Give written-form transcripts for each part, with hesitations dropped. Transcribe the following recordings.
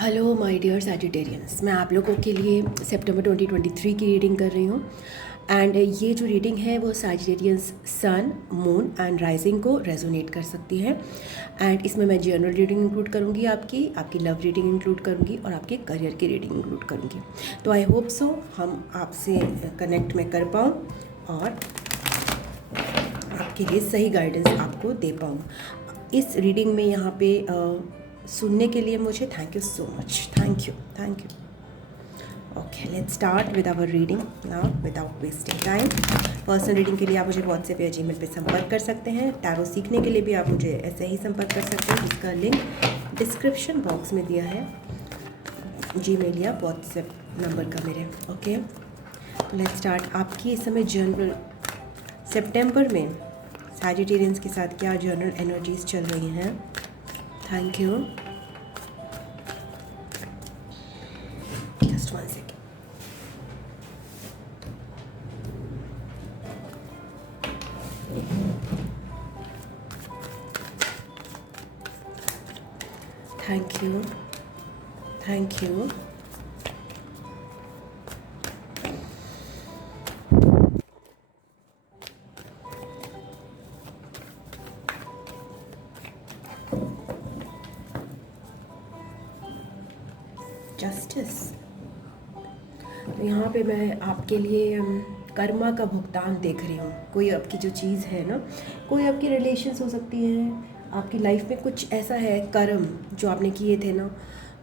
Hello my dear Sagittarians, मैं आप लोगों के लिए सितंबर 2023 की रीडिंग कर रही हूँ। एंड ये जो रीडिंग है वो Sagittarians sun, moon and rising को रेजोनेट कर सकती है। एंड इसमें मैं जनरल रीडिंग इंक्लूड करूँगी, आपकी लव रीडिंग इंक्लूड करूँगी और आपके करियर की रीडिंग इंक्लूड करूँगी। तो आई होप सो हम आपसे कनेक्ट में कर पाऊँ और आपके लिए सही गाइडेंस आपको दे पाऊँ। इस रीडिंग में यहाँ पे सुनने के लिए मुझे thank you so much. Thank you. Okay, let's start with our reading now without wasting time. Personal reading के लिए आप मुझे व्हाट्सएप या जीमेल पे संपर्क कर सकते हैं। टैरो सीखने के लिए भी आप मुझे ऐसे ही संपर्क कर सकते हैं, जिसका लिंक डिस्क्रिप्शन बॉक्स में दिया है, जीमेल या व्हाट्सएप नंबर का मेरे। Okay, let's start. आपकी इस समय जनरल सितंबर में सैजिटेरियंस के साथ क्या जनरल एनर्जीज चल रही हैं? Thank you. Just 1 second. Thank you. Justice. तो यहाँ पे मैं आपके लिए कर्मा का भुगतान देख रही हूँ। कोई आपकी जो चीज़ है ना, कोई आपकी रिलेशंस हो सकती हैं, आपकी लाइफ में कुछ ऐसा है कर्म जो आपने किए थे ना,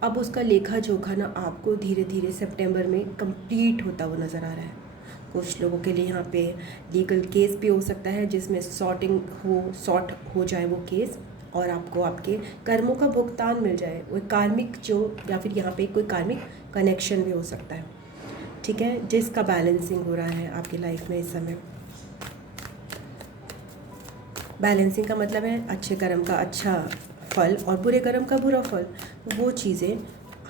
अब उसका लेखा जोखा ना आपको धीरे धीरे सितंबर में कंप्लीट होता हुआ नज़र आ रहा है। कुछ लोगों के लिए यहाँ पे लीगल केस भी हो सकता है, जिसमें सॉर्ट हो जाए वो केस और आपको आपके कर्मों का भुगतान मिल जाए। वो कार्मिक जो, या फिर यहाँ पे कोई कार्मिक कनेक्शन भी हो सकता है, ठीक है, जिसका बैलेंसिंग हो रहा है आपकी लाइफ में इस समय। बैलेंसिंग का मतलब है अच्छे कर्म का अच्छा फल और बुरे कर्म का बुरा फल, वो चीज़ें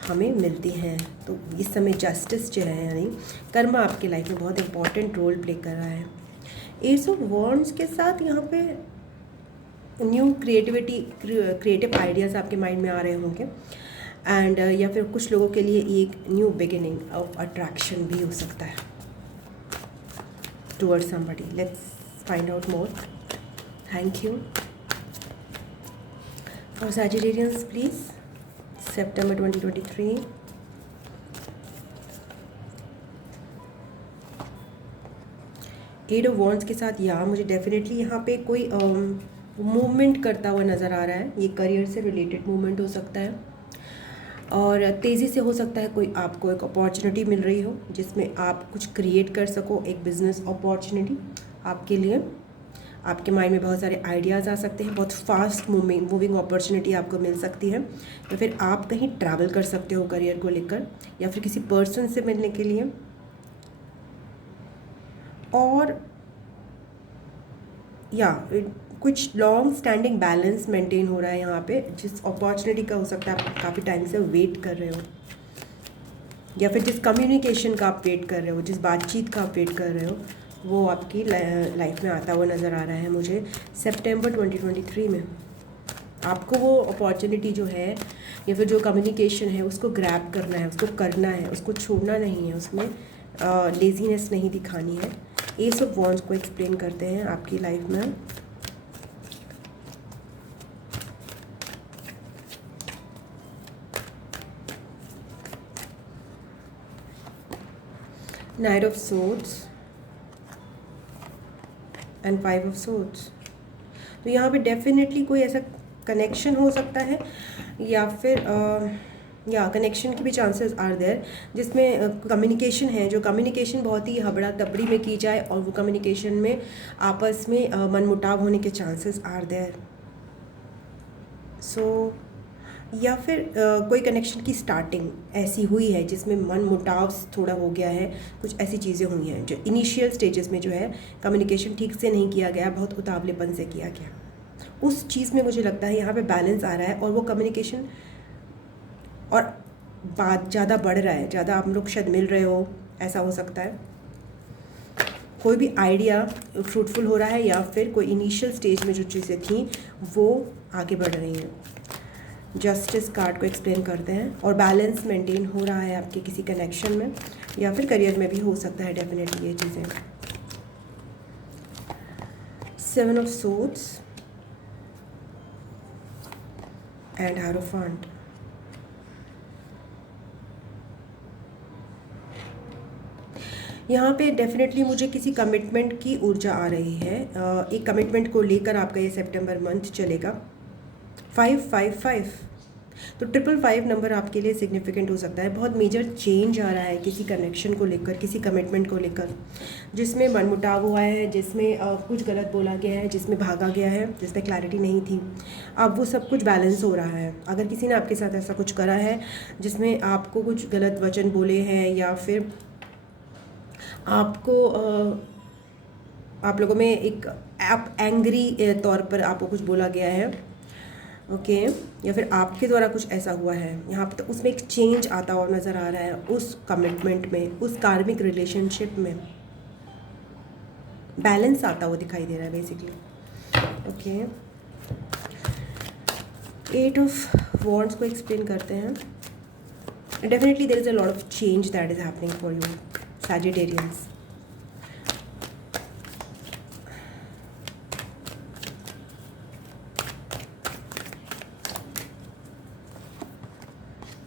हमें मिलती हैं। तो इस समय जस्टिस जो है, यानी कर्मा आपकी लाइफ में बहुत इंपॉर्टेंट रोल प्ले कर रहा है। एस ऑफ वॉन्ड्स के साथ यहाँ पे न्यू क्रिएटिव आइडियाज़ आपके माइंड में आ रहे होंगे। एंड या फिर कुछ लोगों के लिए एक न्यू बिगिनिंग ऑफ अट्रैक्शन भी हो सकता है towards somebody. Let's find out more. Thank you. और सैजिटेरियंस प्लीज़, सितंबर 2023। एट ऑफ वॉन्ड्स के साथ मुझे डेफिनेटली यहाँ पे कोई मूवमेंट करता हुआ नज़र आ रहा है। ये करियर से रिलेटेड मूवमेंट हो सकता है और तेज़ी से हो सकता है। कोई आपको एक अपॉर्चुनिटी मिल रही हो जिसमें आप कुछ क्रिएट कर सको, एक बिजनेस अपॉर्चुनिटी आपके लिए। आपके माइंड में बहुत सारे आइडियाज़ आ सकते हैं, बहुत फास्ट मूविंग अपॉर्चुनिटी आपको मिल सकती है, या फिर आप कहीं ट्रैवल कर सकते हो करियर को लेकर, या फिर किसी पर्सन से मिलने के लिए। और या कुछ लॉन्ग स्टैंडिंग बैलेंस मेंटेन हो रहा है यहाँ पे, जिस अपॉर्चुनिटी का हो सकता है आप काफ़ी टाइम से वेट कर रहे हो, या फिर जिस कम्युनिकेशन का आप वेट कर रहे हो, जिस बातचीत का आप वेट कर रहे हो, वो आपकी लाइफ में आता हुआ नज़र आ रहा है मुझे सितंबर 2023 में। आपको वो अपॉर्चुनिटी जो है या फिर जो कम्युनिकेशन है उसको ग्रैब करना है, उसको करना है, उसको छोड़ना नहीं है, उसमें लेजीनेस नहीं दिखानी है। एस ऑफ वॉन्ड्स को एक्सप्लेन करते हैं आपकी लाइफ में। Night of swords and 5 of swords. तो यहाँ पे डेफिनेटली कोई ऐसा कनेक्शन हो सकता है, या फिर या कनेक्शन के भी चांसेस आर देयर, जिसमें कम्युनिकेशन है, जो कम्युनिकेशन बहुत ही हबड़ा तबड़ी में की जाए और वो कम्युनिकेशन में आपस में मनमुटाव होने के चांसेस आर देयर। सो या फिर कोई कनेक्शन की स्टार्टिंग ऐसी हुई है जिसमें मन मुटाव थोड़ा हो गया है, कुछ ऐसी चीज़ें हुई हैं जो इनिशियल स्टेजेस में जो है कम्युनिकेशन ठीक से नहीं किया गया, बहुत उतावलेपन से किया गया। उस चीज़ में मुझे लगता है यहाँ पे बैलेंस आ रहा है और वो कम्युनिकेशन और बात ज़्यादा बढ़ रहा है, ज़्यादा आप लोग शायद मिल रहे हो, ऐसा हो सकता है। कोई भी आइडिया फ्रूटफुल हो रहा है, या फिर कोई इनिशियल स्टेज में जो चीज़ें थी वो आगे बढ़ रही हैं। जस्टिस कार्ड को एक्सप्लेन करते हैं, और बैलेंस मेंटेन हो रहा है आपके किसी कनेक्शन में या फिर करियर में भी हो सकता है डेफिनेटली ये चीज़ें। 7 ऑफ सोर्ड्स एंड हायरोफेंट। यहाँ पे डेफिनेटली मुझे किसी कमिटमेंट की ऊर्जा आ रही है। एक कमिटमेंट को लेकर आपका ये सितंबर मंथ चलेगा। 555 तो 555 नंबर आपके लिए सिग्निफिकेंट हो सकता है। बहुत मेजर चेंज आ रहा है किसी कनेक्शन को लेकर, किसी कमिटमेंट को लेकर, जिसमें मनमुटाव हुआ है, जिसमें कुछ गलत बोला गया है, जिसमें भागा गया है, जिसमें क्लैरिटी नहीं थी। अब वो सब कुछ बैलेंस हो रहा है। अगर किसी ने आपके साथ ऐसा कुछ करा है जिसमें आपको कुछ गलत वचन बोले हैं या फिर आपको आप लोगों में एक आप एंग्री तौर पर आपको कुछ बोला गया है, ओके, या फिर आपके द्वारा कुछ ऐसा हुआ है यहाँ पे, तो उसमें एक चेंज आता हुआ नज़र आ रहा है। उस कमिटमेंट में, उस कार्मिक रिलेशनशिप में बैलेंस आता हुआ दिखाई दे रहा है बेसिकली, ओके। 8 ऑफ वॉन्ड्स को एक्सप्लेन करते हैं। Definitely there is a lot of change that is happening for you Sagittarians।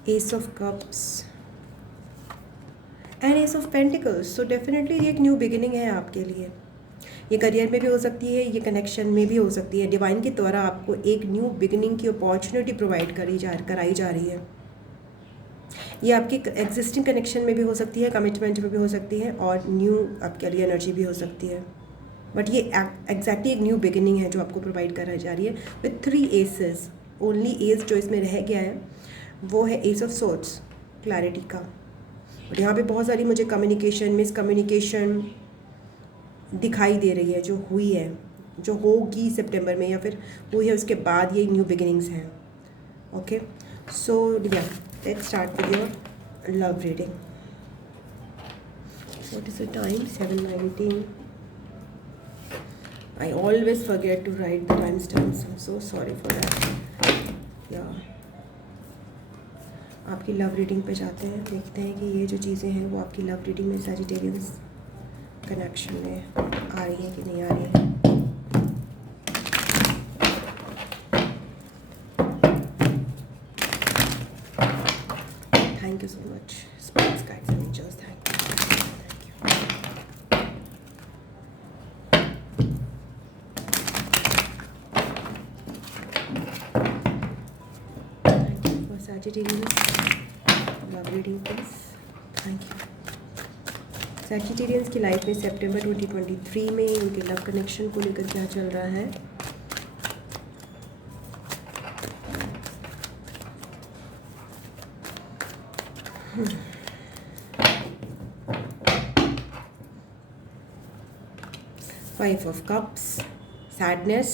Ace of Cups and Ace of Pentacles। So definitely ये एक न्यू बिगिनिंग है आपके लिए। ये करियर में भी हो सकती है, ये कनेक्शन में भी हो सकती है। डिवाइन के द्वारा आपको एक न्यू बिगिनिंग की अपॉर्चुनिटी प्रोवाइड कराई जा रही है। ये आपकी एग्जिस्टिंग कनेक्शन में भी हो सकती है, कमिटमेंट में भी हो सकती है, और न्यू आपके लिए एनर्जी भी हो सकती है। बट ये एग्जैक्टली एक न्यू बिगिनिंग है जो आपको प्रोवाइड कराई जा रही है विथ 3 एसेस। ओनली एज जो इसमें रह गया है वो है एस ऑफ सोर्ड्स, क्लैरिटी का। और यहाँ पे बहुत सारी मुझे कम्युनिकेशन, मिसकम्युनिकेशन दिखाई दे रही है, जो हुई है, जो होगी सितंबर में या फिर हुई है उसके बाद ये न्यू बिगिनिंग्स हैं, ओके। सो या let's start with your love reading. What is the time? 7:19. I always forget to write the timestamps. I'm so sorry for that. Yeah. आपकी लव रीडिंग पे जाते हैं, देखते हैं कि ये जो चीज़ें हैं वो आपकी लव रीडिंग में सैजिटेरियंस कनेक्शन में आ रही है कि नहीं आ रही है। Thank you so much, spirits, guides and angels. Thank you. Thank you for Sagittarius. Love reading, please. Thank you. Sagittarians की लाइफ में सितंबर 2023 में उनके लव कनेक्शन को लेकर क्या चल रहा है। Five of Cups, sadness,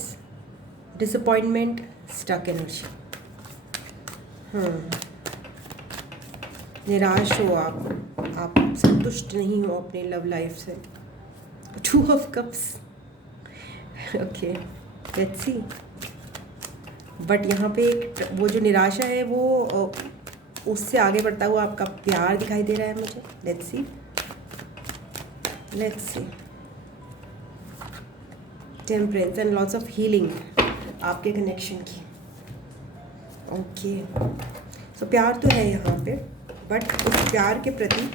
disappointment, stuck energy। निराश हो आप संतुष्ट नहीं हो अपनी लव लाइफ से। 2 of Cups, okay, let's see. But यहाँ पे एक वो जो निराशा है वो उससे आगे बढ़ता हुआ आपका प्यार दिखाई दे रहा है मुझे। Let's see. Temperance and lots of healing आपके कनेक्शन की, ओके। सो प्यार तो है यहाँ पे, बट उस प्यार के प्रति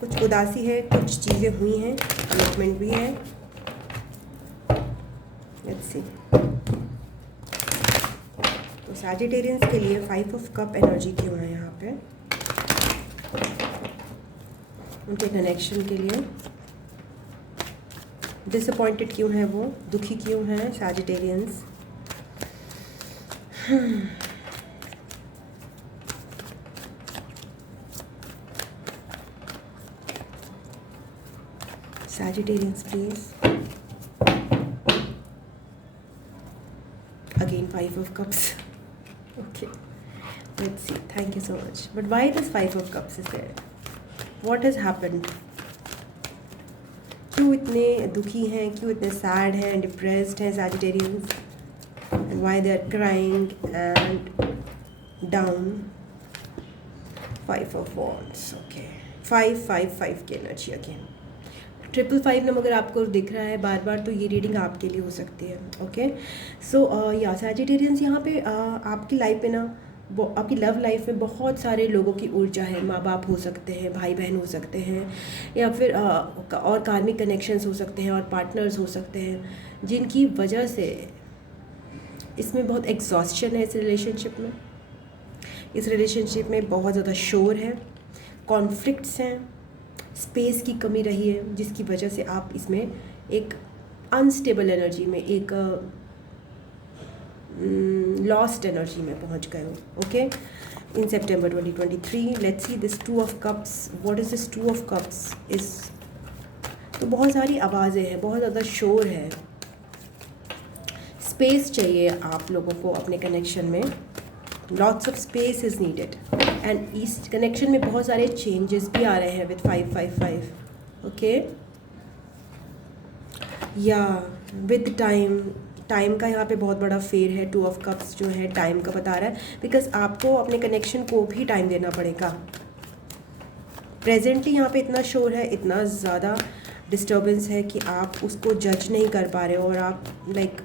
कुछ उदासी है, कुछ चीज़ें हुई हैं, कमिटमेंट भी है। Let's see. तो सैजिटेरियंस के लिए 5 ऑफ कप एनर्जी क्यों है यहाँ पे उनके कनेक्शन के लिए। डिसअपॉइंटेड क्यों है वो, दुखी क्यों है Sagittarians. Sagittarians, please. Again, 5 of Cups. Okay, let's see. Thank you so much. But why this 5 of Cups is there? What has happened? क्यों इतने दुखी हैं, क्यों इतने सैड हैं, डिप्रेस्ड हैं Sagittarians? And why they are crying? And down, 5 of wands, okay, 5 5 5 की energy again, 555 number अगर आपको दिख रहा है बार बार तो ये रीडिंग आपके लिए हो सकती है। ओके, सो या सैजिटेरियंस यहाँ पे आपकी लाइफ में ना, आपकी लव लाइफ में बहुत सारे लोगों की ऊर्जा है। माँ बाप हो सकते हैं, भाई बहन हो सकते हैं, या फिर और कार्मिक कनेक्शंस हो सकते हैं, और पार्टनर्स हो सकते हैं, जिनकी वजह से इसमें बहुत एग्जॉस्शन है। इस रिलेशनशिप में बहुत ज़्यादा शोर है, कॉन्फ्लिक्ट्स हैं, स्पेस की कमी रही है, जिसकी वजह से आप इसमें एक अनस्टेबल एनर्जी में, एक लॉस्ट एनर्जी में पहुंच गए हो। Okay, in September 2023 let's see this 2 of cups, what is this 2 of cups is. तो बहुत सारी आवाज़ें हैं, बहुत ज़्यादा शोर है, स्पेस चाहिए आप लोगों को अपने कनेक्शन में, lots of space is needed, and इस कनेक्शन में बहुत सारे चेंजेस भी आ रहे हैं विद 555। ओके, या विद टाइम का यहाँ पे बहुत बड़ा फेर है। 2 ऑफ कप्स जो है टाइम का बता रहा है, बिकॉज आपको अपने कनेक्शन को भी टाइम देना पड़ेगा। प्रेजेंटली यहाँ पे इतना शोर है, इतना ज़्यादा डिस्टर्बेंस है कि आप उसको जज नहीं कर पा रहे हो, और आप लाइक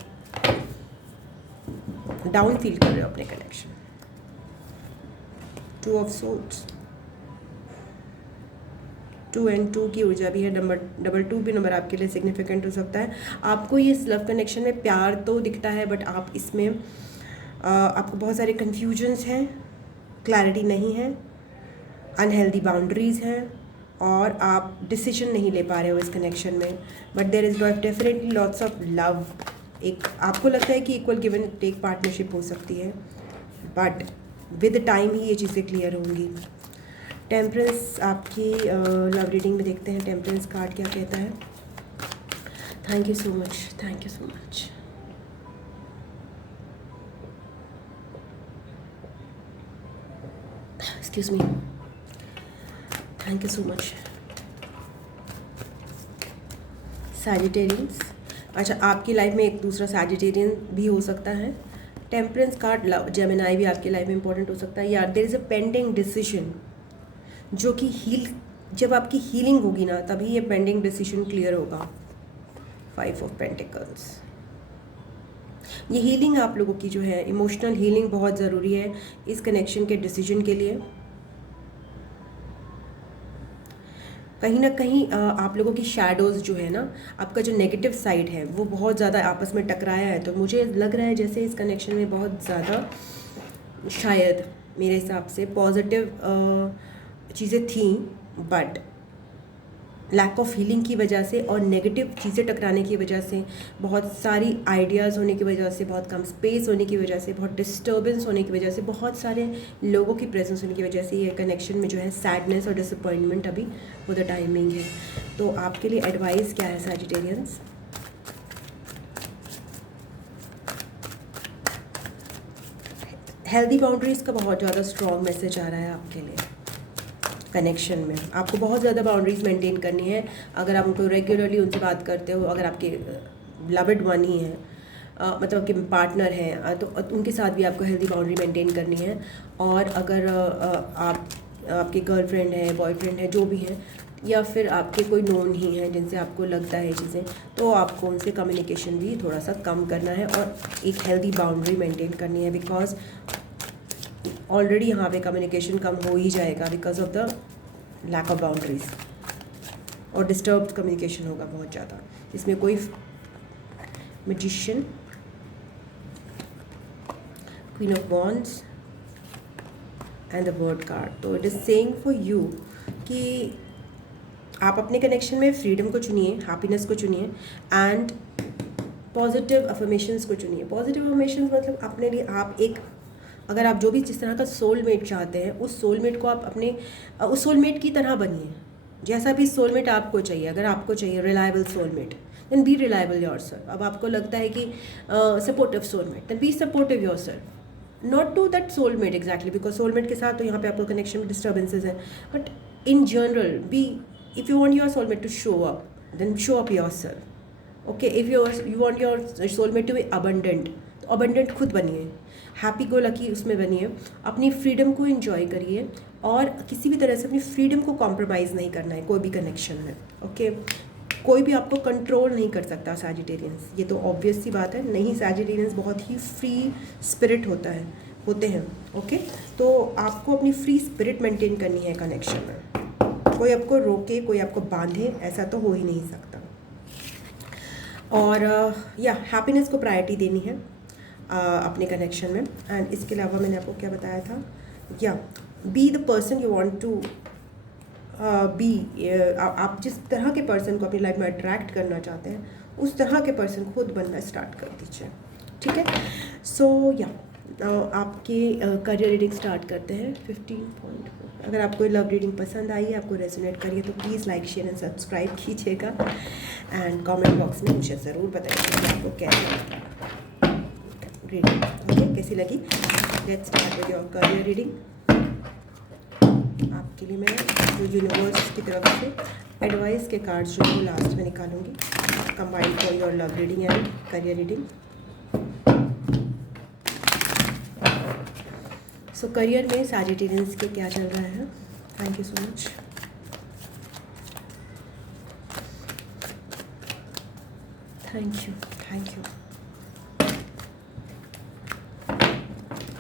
डाउन फील कर रहे हो अपने कनेक्शन। 2 ऑफ सोर्ड्स, 2 एंड 2 की ऊर्जा भी है। डबल 2 भी नंबर आपके लिए सिग्निफिकेंट हो सकता है। आपको ये लव कनेक्शन में प्यार तो दिखता है, बट आप इसमें आपको बहुत सारे कन्फ्यूजन्स हैं, क्लैरिटी नहीं है, अनहेल्दी बाउंड्रीज़ हैं, और आप डिसीजन नहीं ले पा रहे हो इस कनेक्शन में। But there is definitely lots of love. एक आपको लगता है कि equal give and take partnership हो सकती है, बट विद टाइम ही ये चीज़ें क्लियर होंगी। टेम्परेंस आपकी लव रीडिंग में देखते हैं, टेम्परेंस कार्ड क्या कहता है। Thank you so much, thank you so much. Excuse me, thank you so much. Sagittarians, अच्छा आपकी लाइफ में एक दूसरा सैजिटेरियन भी हो सकता है। टेम्परेंस कार्ड, जेमिनाई भी आपकी लाइफ में इंपॉर्टेंट हो सकता है। यार there is a pending decision जो कि जब आपकी हीलिंग होगी ना, तभी ये पेंडिंग डिसीजन क्लियर होगा। 5 ऑफ पेंटिकल्स, ये हीलिंग आप लोगों की जो है, इमोशनल हीलिंग बहुत ज़रूरी है इस कनेक्शन के डिसीजन के लिए। कहीं ना कहीं आप लोगों की शैडोज़ जो है ना, आपका जो नेगेटिव साइड है वो बहुत ज़्यादा आपस में टकराया है। तो मुझे लग रहा है जैसे इस कनेक्शन में बहुत ज़्यादा शायद मेरे हिसाब से पॉजिटिव चीज़ें थी, बट लैक ऑफ हीलिंग की वजह से और नेगेटिव चीज़ें टकराने की वजह से, बहुत सारी आइडियाज़ होने की वजह से, बहुत कम स्पेस होने की वजह से, बहुत डिस्टर्बेंस होने की वजह से, बहुत सारे लोगों की प्रेजेंस होने की वजह से ये कनेक्शन में जो है सैडनेस और डिसअपॉइंटमेंट अभी वो द टाइमिंग है। तो आपके लिए एडवाइस क्या है सैजिटेरियंस? हेल्दी बाउंड्रीज़ का बहुत ज़्यादा स्ट्रॉन्ग मैसेज आ रहा है आपके लिए कनेक्शन में। आपको बहुत ज़्यादा बाउंड्रीज मेंटेन करनी है। अगर आप उनको रेगुलरली उनसे बात करते हो, अगर आपके लव्ड वन ही है, मतलब आपके पार्टनर हैं, तो उनके साथ भी आपको हेल्दी बाउंड्री मेंटेन करनी है। और अगर आपके गर्लफ्रेंड है, बॉयफ्रेंड है, जो भी है, या फिर आपके कोई नोन ही हैं जिनसे आपको लगता है चीज़ें, तो आपको उनसे कम्युनिकेशन भी थोड़ा सा कम करना है और एक हेल्दी बाउंड्री मेंटेन करनी है। बिकॉज ऑलरेडी यहाँ पे कम्युनिकेशन कम हो ही जाएगा because of the lack of boundaries, और डिस्टर्ब्ड कम्युनिकेशन होगा बहुत ज़्यादा। इसमें कोई magician, queen of wands and the world card. तो it is saying for you कि आप अपने कनेक्शन में फ्रीडम को चुनिए, हैप्पीनेस को चुनिए, एंड पॉजिटिव अफर्मेशंस को चुनिए। पॉजिटिव अफर्मेशंस मतलब अपने लिए आप एक, अगर आप जो भी जिस तरह का सोलमेट चाहते हैं, उस सोलमेट को आप अपने उस सोलमेट की तरह बनिए, जैसा भी सोलमेट आपको चाहिए। अगर आपको चाहिए reliable soulmate, then be reliable yourself. अब आपको लगता है कि supportive soulmate, then be supportive yourself, not to that soulmate exactly, because soulmate के साथ तो यहाँ पे आपको कनेक्शन में डिस्टर्बेंसेज हैं, but in general be, if you want your soulmate to show up, then show up yourself. Okay, if you want your soulmate to be abundant, abundant खुद बनिए, हैप्पी गो लकी उसमें बनिए, अपनी freedom को enjoy करिए और किसी भी तरह से अपनी फ्रीडम को कॉम्प्रोमाइज़ नहीं करना है कोई भी कनेक्शन में। ओके, कोई भी आपको कंट्रोल नहीं कर सकता सैजिटेरियंस, ये तो ऑब्वियस सी बात है। नहीं, सैजिटेरियंस बहुत ही फ्री स्पिरिट होते हैं। ओके, तो आपको अपनी फ्री स्पिरिट मेंटेन करनी है कनेक्शन में। कोई आपको रोके, कोई आपको बांधे, ऐसा तो हो ही नहीं सकता। और या हैप्पीनेस को प्रायोरिटी देनी है अपने कनेक्शन में। एंड इसके अलावा मैंने आपको क्या बताया था, या be the person you want to आप जिस तरह के पर्सन को अपनी लाइफ में अट्रैक्ट करना चाहते हैं उस तरह के पर्सन खुद बनना स्टार्ट कर दीजिए। ठीक है, सो या आपके करियर रीडिंग स्टार्ट करते हैं 15.4। अगर आपको लव रीडिंग पसंद आई है, आपको रेजोनेट करिए तो please like share and subscribe कीजिएगा एंड कमेंट बॉक्स में मुझे ज़रूर बताइएगा कि आपको कैसी रीडिंग ओके कैसी लगी। Let's start with your career reading. आपके लिए मैं जो यूनिवर्स की तरफ से एडवाइस के कार्ड्स जो है लास्ट में निकालूंगी, combined for your love reading and career reading. So career में सैजिटेरियंस के क्या चल रहा है। Thank you so much. Thank you.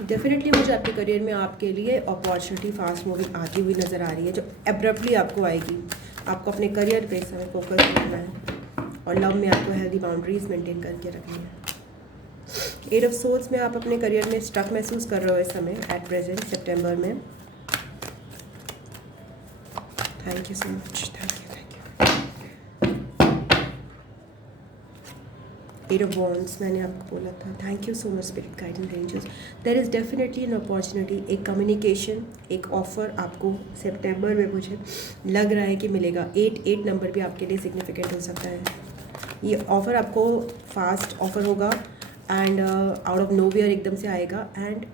Definitely मुझे आपके करियर में आपके लिए अपॉर्चुनिटी फास्ट मूविंग आती हुई नज़र आ रही है, जो एब्रप्टली आपको आएगी। आपको अपने करियर पे इस समय फोकस करना है और लव में आपको हेल्दी बाउंड्रीज मेंटेन करके रखनी है। 8 ऑफ सोल्स में आप अपने करियर में स्टक महसूस कर रहे हो इस समय एट प्रेजेंट सितंबर में। Thank you so much. Thank you. 8 of wands मैंने आपको बोला था। Thank you so much spirit guidance angels. There is definitely an opportunity, एक कम्युनिकेशन, एक ऑफ़र आपको सितंबर में मुझे लग रहा है कि मिलेगा। 8 नंबर भी आपके लिए सिग्निफिकेंट हो सकता है। ये ऑफ़र आपको फास्ट ऑफ़र होगा एंड आउट ऑफ नोवेयर एकदम से आएगा एंड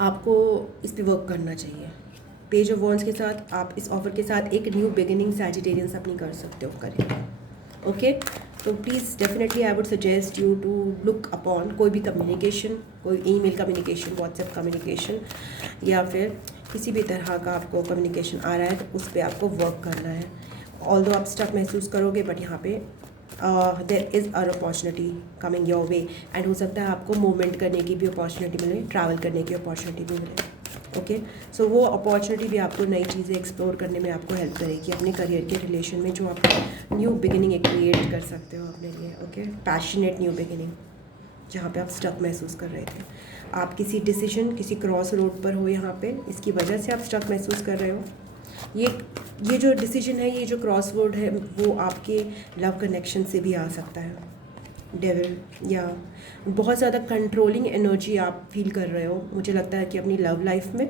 आपको इस पर वर्क करना चाहिए। पेज ऑफ वॉन्ड्स के साथ आप इस ऑफ़र के साथ एक न्यू बिगिनिंग सैजिटेरियंस अपनी कर सकते हो करियर। ओके, तो please definitely I would suggest you to look upon कोई भी कम्युनिकेशन, कोई ईमेल कम्युनिकेशन, व्हाट्सएप कम्युनिकेशन या फिर किसी भी तरह का आपको कम्युनिकेशन आ रहा है तो उस पर आपको वर्क करना है। ऑल्दो आप स्टक महसूस करोगे बट यहाँ पे there is an opportunity coming your way and हो सकता है आपको मूवमेंट करने की भी अपॉर्चुनिटी मिले, ट्रैवल करने की अपॉर्चुनिटी भी मिले। ओके, सो वो अपॉर्चुनिटी भी आपको नई चीज़ें एक्सप्लोर करने में आपको हेल्प करेगी अपने करियर के रिलेशन में, जो आप न्यू बिगिनिंग एक क्रिएट कर सकते हो अपने लिए। ओके, पैशनेट न्यू बिगिनिंग जहाँ पे आप स्टक महसूस कर रहे थे, आप किसी डिसीजन, किसी क्रॉस रोड पर हो यहाँ पे, इसकी वजह से आप स्टक महसूस कर रहे हो। ये जो डिसीजन है, ये जो क्रॉस रोड है, वो आपके लव कनेक्शन से भी आ सकता है। डेविल या बहुत ज़्यादा कंट्रोलिंग एनर्जी आप फील कर रहे हो, मुझे लगता है कि अपनी लव लाइफ में,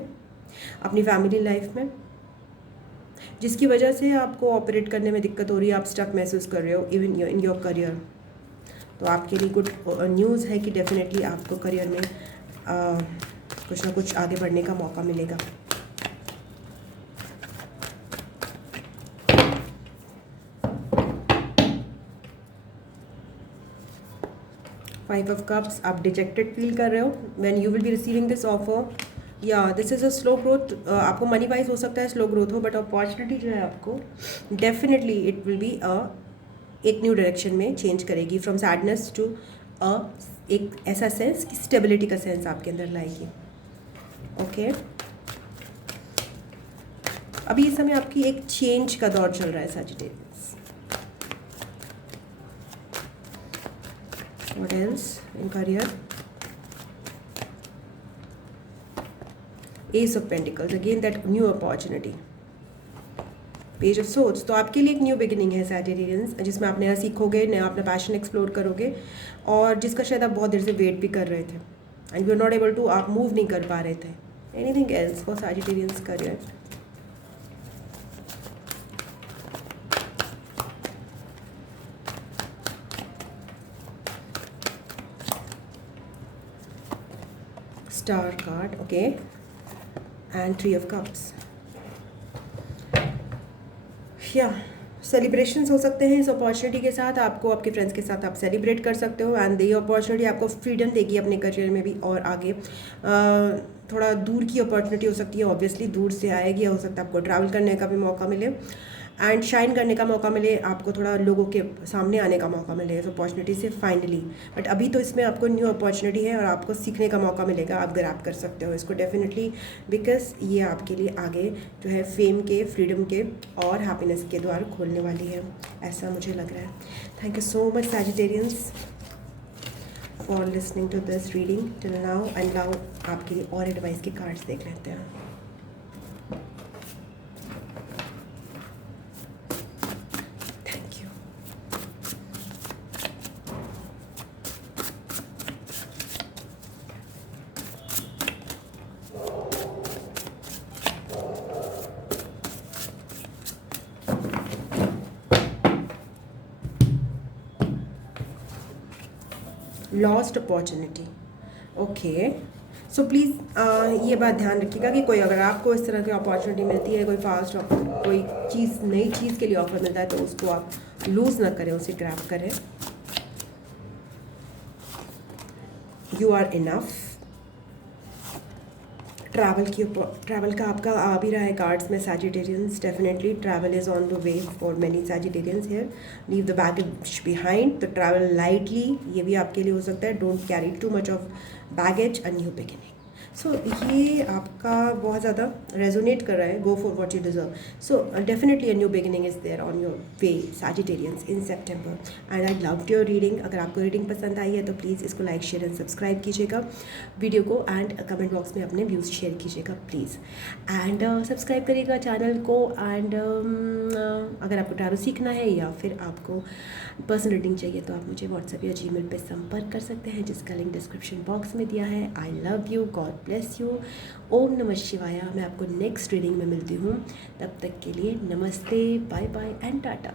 अपनी फैमिली लाइफ में, जिसकी वजह से आपको ऑपरेट करने में दिक्कत हो रही है, आप स्टक महसूस कर रहे हो इवन इन योर करियर। तो आपके लिए गुड न्यूज़ है कि डेफिनेटली आपको करियर में कुछ ना कुछ आगे बढ़ने का मौका मिलेगा। फाइव ऑफ कप्स, आप डिजेक्टेड फील कर रहे हो when you will be receiving this offer. या this is a slow growth, आपको मनी वाइज हो सकता है स्लो ग्रोथ हो, बट अपॉर्चुनिटी जो है आपको डेफिनेटली इट विल बी एक न्यू डायरेक्शन में चेंज करेगी, फ्रॉम सैडनेस टू एक ऐसा सेंस कि स्टेबिलिटी का सेंस आपके अंदर लाएगी। ओके, अभी इस समय आपकी एक चेंज का दौर चल रहा है Sagittarius. What else in career? Ace of Pentacles, again that new opportunity. Page of Swords, तो आपके लिए एक न्यू बिगिनिंग है सैजिटेरियंस, जिसमें आप नया सीखोगे, नया अपना पैशन एक्सप्लोर करोगे और जिसका शायद आप बहुत देर से वेट भी कर रहे थे and you are not able to, आप मूव नहीं कर पा रहे थे। Anything else for Sagittarians career? Star card, okay, and 3 of Cups. Yeah, celebrations हो सकते हैं इस अपॉर्चुनिटी के साथ, आपको आपके फ्रेंड्स के साथ आप सेलिब्रेट कर सकते हो। एंड ये अपॉर्चुनिटी आपको फ्रीडम देगी अपने करियर में भी और आगे। थोड़ा दूर की अपॉर्चुनिटी हो सकती है, ऑब्वियसली दूर से आएगी, हो सकता है आपको ट्रैवल करने का भी मौका मिले एंड शाइन करने का मौका मिले, आपको थोड़ा लोगों के सामने आने का मौका मिले इस अपॉर्चुनिटी से फाइनली। बट अभी तो इसमें आपको न्यू अपॉर्चुनिटी है और आपको सीखने का मौका मिलेगा, आप ग्रैब कर सकते हो इसको डेफिनेटली, बिकॉज ये आपके लिए आगे जो है फेम के, फ्रीडम के और हैप्पीनेस के द्वार खोलने वाली है, ऐसा मुझे लग रहा है। Thank you so much Sagittarians for listening to this reading till now. And now आपके लिए और एडवाइस के कार्ड्स देख लेते हैं। Lost opportunity, okay. So please ये बात ध्यान रखिएगा कि कोई अगर आपको इस तरह की अपॉर्चुनिटी मिलती है, कोई फास्ट कोई चीज़, नई चीज़ के लिए ऑफर मिलता है, तो उसको आप लूज़ ना करें, उसे ग्रैब करें। You are enough. ट्रैवल का आपका आ भी रहा है कार्ड्स में Sagittarians, definitely travel is on the way for many Sagittarians here. Leave the baggage behind, तो ट्रैवल लाइटली, ये भी आपके लिए हो सकता है। Don't carry too much of baggage, a new beginning. So ये आपका बहुत ज़्यादा रेजोनेट कर रहा है, go for what you deserve. So definitely a new beginning is there on your way Sagittarians in September. And I loved your reading. अगर आपको reading पसंद आई है तो प्लीज़ इसको लाइक, शेयर एंड सब्सक्राइब कीजिएगा वीडियो को, एंड कमेंट बॉक्स में अपने व्यूज़ शेयर कीजिएगा प्लीज़। एंड सब्सक्राइब करिएगा चैनल को। एंड अगर आपको टैरो सीखना है या फिर आपको पर्सनल रीडिंग चाहिए तो आप मुझे व्हाट्सएप या जीमेल पे संपर्क कर सकते हैं, जिसका लिंक डिस्क्रिप्शन बॉक्स में दिया है। I love you, God bless you, ओम नमः शिवाय। मैं आपको नेक्स्ट रीडिंग में मिलती हूँ, तब तक के लिए नमस्ते, बाय बाय एंड टाटा।